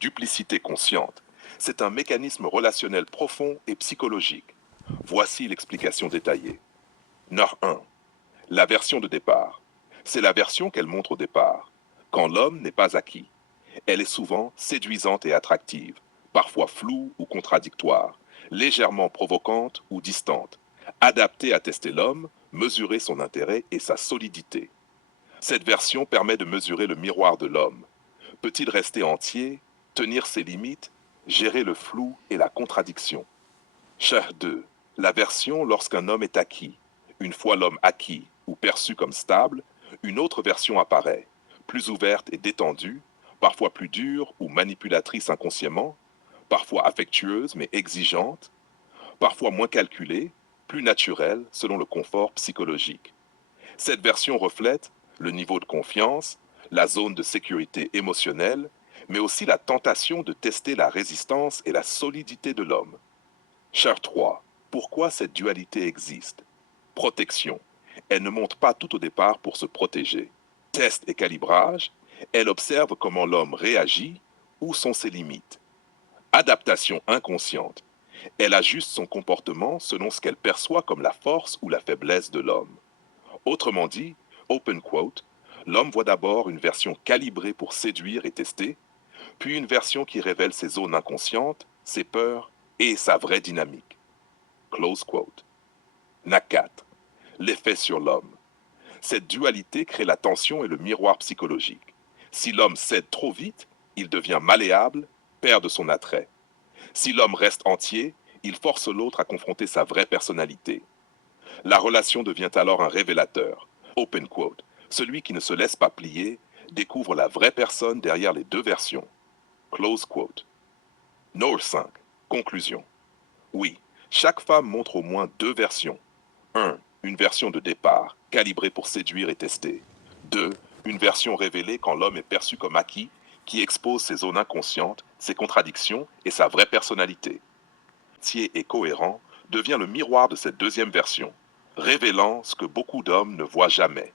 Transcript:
Duplicité consciente, c'est un mécanisme relationnel profond et psychologique. Voici l'explication détaillée. Nord 1. La version de départ. C'est la version qu'elle montre au départ, quand l'homme n'est pas acquis. Elle est souvent séduisante et attractive, parfois floue ou contradictoire, légèrement provocante ou distante, adaptée à tester l'homme, mesurer son intérêt et sa solidité. Cette version permet de mesurer le miroir de l'homme. Peut-il rester entier, tenir ses limites, gérer le flou et la contradiction? Cher 2. La version lorsqu'un homme est acquis. Une fois l'homme acquis ou perçu comme stable, une autre version apparaît, plus ouverte et détendue, parfois plus dure ou manipulatrice inconsciemment, parfois affectueuse mais exigeante, parfois moins calculée, plus naturelle selon le confort psychologique. Cette version reflète le niveau de confiance, la zone de sécurité émotionnelle, mais aussi la tentation de tester la résistance et la solidité de l'homme. Cher 3. Pourquoi cette dualité existe? Protection. Elle ne monte pas tout au départ pour se protéger. Test et calibrage. Elle observe comment l'homme réagit, où sont ses limites. Adaptation inconsciente. Elle ajuste son comportement selon ce qu'elle perçoit comme la force ou la faiblesse de l'homme. Autrement dit, open quote, l'homme voit d'abord une version calibrée pour séduire et tester, puis une version qui révèle ses zones inconscientes, ses peurs et sa vraie dynamique. Close quote. NAC4. L'effet sur l'homme. Cette dualité crée la tension et le miroir psychologique. Si l'homme cède trop vite, il devient malléable, perd de son attrait. Si l'homme reste entier, il force l'autre à confronter sa vraie personnalité. La relation devient alors un révélateur. Open quote. Celui qui ne se laisse pas plier découvre la vraie personne derrière les deux versions. Close quote. Noor 5. Conclusion. Oui, chaque femme montre au moins deux versions. 1. Une version de départ, calibrée pour séduire et tester. 2. Une version révélée quand l'homme est perçu comme acquis, qui expose ses zones inconscientes, ses contradictions et sa vraie personnalité. Entier et cohérent devient le miroir de cette deuxième version, révélant ce que beaucoup d'hommes ne voient jamais.